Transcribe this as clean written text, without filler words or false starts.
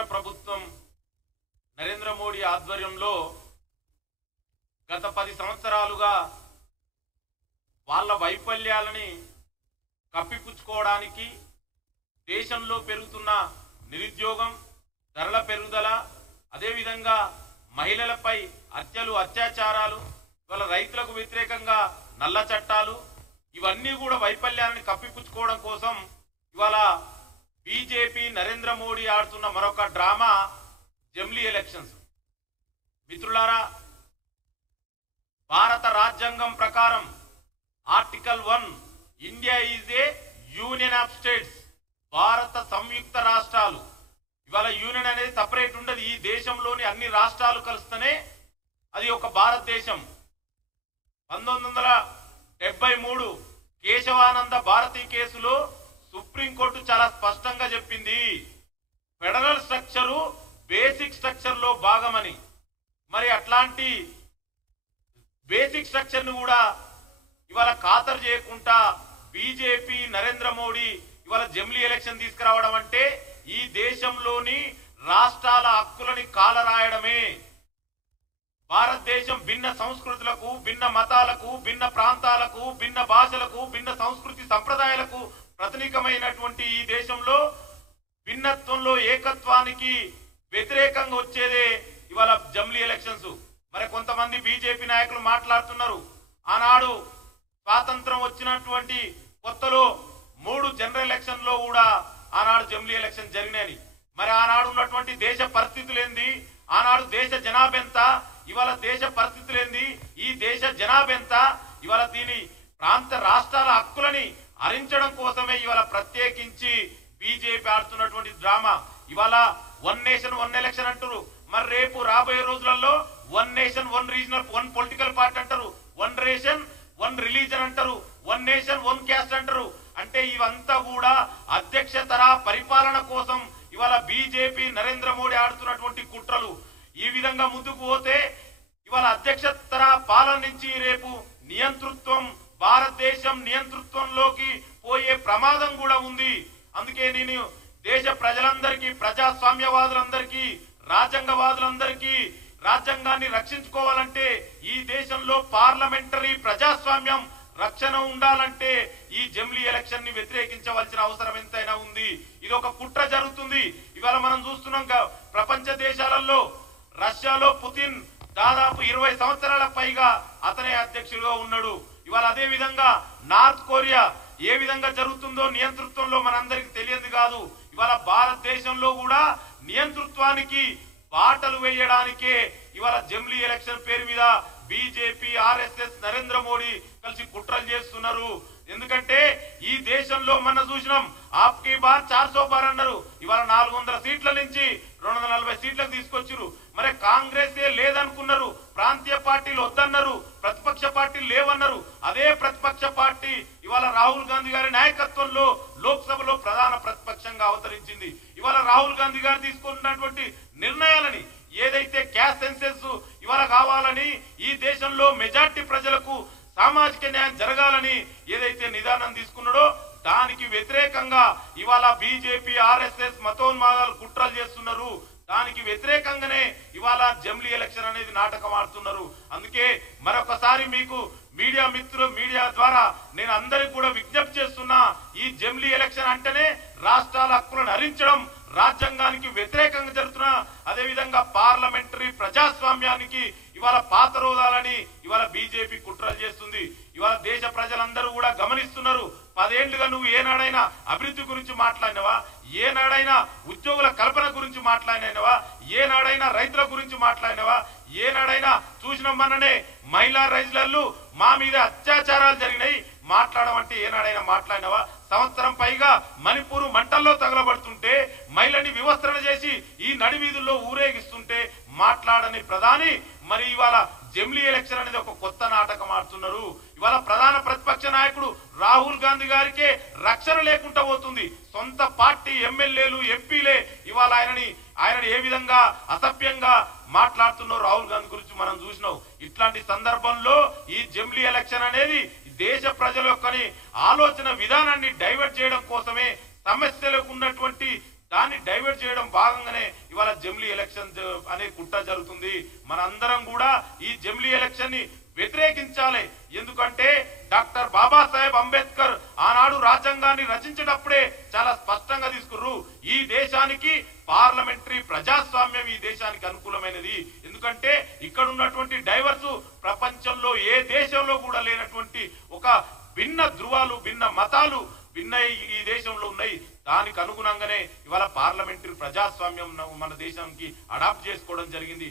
కేంద్ర ప్రభుత్వం నరేంద్ర మోడీ ఆధ్వర్యంలో గత 10 సంవత్సరాలుగా వాళ్ళ వైఫల్యాలని కప్పిపుచ్చుకోవడానికి దేశంలో పెరుగుతున్న నిరుద్యోగం, ధరల పెరుగుదల, అదేవిధంగా మహిళలపై హత్యలు, అత్యాచారాలు, వాళ్ళ రైతులకు వ్యతిరేకంగా నల్ల చట్టాలు, ఇవన్నీ కూడా వైఫల్యాన్ని కప్పిపుచ్చుకోవడం కోసం ఇవాళ బీజేపీ నరేంద్ర మోడీ ఆడుతున్న మరొక డ్రామా జమిలీ ఎలక్షన్స్. మిత్రులారా, భారత రాజ్యాంగం ప్రకారం article 1 India is A union of states, భారత సంయుక్త రాష్ట్రాలు. ఇవాళ యూనియన్ అనేది సపరేట్ ఉండదు. ఈ దేశంలోని అన్ని రాష్ట్రాలు కలుస్తేనే అది ఒక భారతదేశం. 1973 కేశవానంద భారతి కేసులో సుప్రీంకోర్టు చాలా స్పష్టంగా చెప్పింది, ఫెడరల్ స్ట్రక్చరు బేసిక్ స్ట్రక్చర్ లో భాగమని. మరి అట్లాంటి బేసిక్ స్ట్రక్చర్ ను కూడా ఇవాళ ఖాతరు చేయకుండా బీజేపీ నరేంద్ర మోడీ ఇవాళ జమిలీ ఎలక్షన్ తీసుకురావడం అంటే ఈ దేశంలోని రాష్ట్రాల హక్కులని కాలరాయడమే. భారతదేశం భిన్న సంస్కృతులకు, భిన్న మతాలకు, భిన్న ప్రాంతాలకు, భిన్న భాషలకు, భిన్న సంస్కృతి సంప్రదాయాలకు ప్రతినికమైనటువంటి ఈ దేశంలో భిన్నత్వంలో ఏకత్వానికి వ్యతిరేకంగా వచ్చేదే ఇవాళ జమిలీ ఎలక్షన్స్. మరి కొంతమంది బీజేపీ నాయకులు మాట్లాడుతున్నారు, ఆనాడు స్వాతంత్రం వచ్చినటువంటి కొత్తలో 3 జనరల్ ఎలక్షన్ లో కూడా ఆనాడు జమిలీ ఎలక్షన్ జరిగినాయి. మరి ఆనాడు ఉన్నటువంటి దేశ పరిస్థితులు ఏంది, ఆనాడు దేశ జనాభా ఎంత, ఇవాళ దేశ పరిస్థితులు ఏంది, ఈ దేశ జనాభా ఎంత, ఇవాళ దీని ప్రాంత రాష్ట్రాల హక్కులని హరించడం కోసమే ఇవాళ ప్రత్యేకించి బీజేపీ ఆడుతున్నటువంటి డ్రామా. ఇవాళ 1 నేషన్ 1 ఎలక్షన్ అంటారు, మరి రేపు రాబోయే రోజులలో 1 నేషన్ 1 రీజనల్ 1 పొలిటికల్ పార్టీ అంటారు, 1 రేషన్ 1 రిలీజన్ అంటారు, 1 నేషన్ 1 క్యాస్ట్ అంటారు. అంటే ఇవంతా కూడా అధ్యక్షతర పరిపాలన కోసం ఇవాళ బీజేపీ నరేంద్ర మోడీ ఆడుతున్నటువంటి కుట్రలు. ఈ విధంగా ముందుకు పోతే ఇవాళ అధ్యక్షతర పాలన నుంచి రేపు నియంతృత్వం, భారతదేశం నియంతృత్వంలోకి పోయే ప్రమాదం కూడా ఉంది. అందుకే నేను దేశ ప్రజలందరికీ, ప్రజాస్వామ్యవాదులందరికీ, రాజ్యాంగవాదులందరికీ రాజ్యాంగాన్ని రక్షించుకోవాలంటే, ఈ దేశంలో పార్లమెంటరీ ప్రజాస్వామ్యం రక్షణ ఉండాలంటే ఈ జమిలీ ఎలక్షన్ ని వ్యతిరేకించవలసిన అవసరం ఎంతైనా ఉంది. ఇది ఒక కుట్ర జరుగుతుంది. ఇవాళ మనం చూస్తున్నాం ప్రపంచ దేశాలలో రష్యాలో పుతిన్ దాదాపు 20 సంవత్సరాల పైగా అతనే అధ్యక్షుడిగా ఉన్నాడు. ఇవాళ అదే విధంగా నార్త్ కొరియా ఏ విధంగా జరుగుతుందో నియంతృత్వంలో మనందరికి తెలియదు కాదు. ఇవాళ భారతదేశంలో కూడా నియంతృత్వానికి బాటలు వేయడానికే ఇవాళ జమిలీ ఎలక్షన్ పేరు మీద బీజేపీ, ఆర్ఎస్ఎస్, నరేంద్ర మోడీ కలిసి కుట్రలు చేస్తున్నారు. ఎందుకంటే ఈ దేశంలో మనం చూసినాం, ఆప్కి బార్ 400 బార్ అన్నారు, ఇవాళ 400 సీట్ల నుంచి 240 సీట్లకు తీసుకొచ్చారు. మరి కాంగ్రెస్ లేదనుకున్నారు, ప్రాంతీయ పార్టీలు వద్దన్నారు, ప్రతిపక్ష పార్టీలు లేవన్నారు. అదే ప్రతిపక్ష పార్టీ ఇవాళ రాహుల్ గాంధీ గారి నాయకత్వంలో లోక్సభలో ప్రధాన ప్రతిపక్షంగా అవతరించింది. ఇవాళ రాహుల్ గాంధీ గారు తీసుకున్నటువంటి నిర్ణయాలని, ఏదైతే క్యాస్ట్ సెన్సెస్ ఇవాళ కావాలని, ఈ దేశంలో మెజార్టీ ప్రజలకు సామాజిక న్యాయం జరగాలని ఏదైతే నిదానం తీసుకున్నాడో దానికి వ్యతిరేకంగా ఇవాళ బీజేపీ, ఆర్ఎస్ఎస్ మతోన్మాదాలు కుట్రలు చేస్తున్నారు. దానికి వ్యతిరేకంగానే ఇవాళ జమిలీ ఎలక్షన్ అనేది నాటకం ఆడుతున్నారు. అందుకే మరొకసారి మీకు మీడియా ద్వారా నేను అందరికి కూడా విజ్ఞప్తి చేస్తున్నా, ఈ జమిలీ ఎలక్షన్ అంటేనే రాష్ట్రాల హక్కులను హరించడం, రాజ్యాంగానికి వ్యతిరేకంగా జరుగుతున్న, అదేవిధంగా పార్లమెంటరీ ప్రజాస్వామ్యానికి ఇవాళ పాత రోదాలని ఇవాళ బీజేపీ కుట్రలు చేస్తుంది. ఇవాళ దేశ ప్రజలందరూ కూడా గమనిస్తున్నారు. 10 ఏళ్లుగా నువ్వు ఏనాడైనా అభివృద్ధి గురించి మాట్లాడినవా, ఏనాడైనా ఉద్యోగుల కల్పన గురించి మాట్లాడినవా, ఏనాడైనా రైతుల గురించి మాట్లాడినవా, ఏనాడైనా చూసిన మననే మహిళా రైతులు మా మీద అత్యాచారాలు జరిగినాయి మాట్లాడడం అంటే ఏనాడైనా మాట్లాడినవా? సంవత్సరం పైగా మణిపూర్ మంటల్లో తగలబడుతుంటే, మహిళని వివస్త్రణ చేసి ఈ నడివీధుల్లో ఊరేగిస్తుంటే మాట్లాడని ప్రధాని మరి ఇవాళ జమిలీ ఎలక్షన్ అనేది ఒక కొత్త నాటకం ఆడుతున్నారు. ఇవాళ ప్రధాన ప్రతిపక్ష నాయకుడు రాహుల్ గాంధీ గారికే రక్షణ లేకుండా పోతుంది. సొంత పార్టీ ఎమ్మెల్యేలు, ఎంపీలే ఇవాళ ఆయనని ఏ విధంగా అసభ్యంగా మాట్లాడుతున్నారు రాహుల్ గాంధీ గురించి మనం చూసినాం. ఇట్లాంటి సందర్భంలో ఈ జమిలీ ఎలక్షన్ అనేది దేశ ప్రజల యొక్కని ఆలోచన విధానాన్ని డైవర్ట్ చేయడం కోసమే, సమస్యలకు ఉన్నటువంటి దాన్ని డైవర్ట్ చేయడం భాగంగానే ఇవాళ జమిలీ ఎలక్షన్ అనే కుట్ర జరుగుతుంది. మనందరం కూడా ఈ జమిలీ ఎలక్షన్ ని వ్యతిరేకించాలి. ఎందుకంటే డాక్టర్ బాబాసాహెబ్ అంబేద్కర్ ఆనాడు రాజ్యాంగాన్ని రచించేటప్పుడే చాలా స్పష్టంగా తీసుకుర్రు, ఈ దేశానికి పార్లమెంటరీ ప్రజాస్వామ్యం ఈ దేశానికి అనుకూలమైనది. ఎందుకంటే ఇక్కడ ఉన్నటువంటి డైవర్స్ ప్రపంచంలో ఏ దేశంలో కూడా లేనటువంటి ఒక భిన్న ధృవాలు, భిన్న మతాలు భిన్న ఈ దేశంలో ఉన్నాయి. దానికి అనుగుణంగానే ఇవాళ పార్లమెంటరీ ప్రజాస్వామ్యం మన దేశానికి అడాప్ట్ చేసుకోవడం జరిగింది.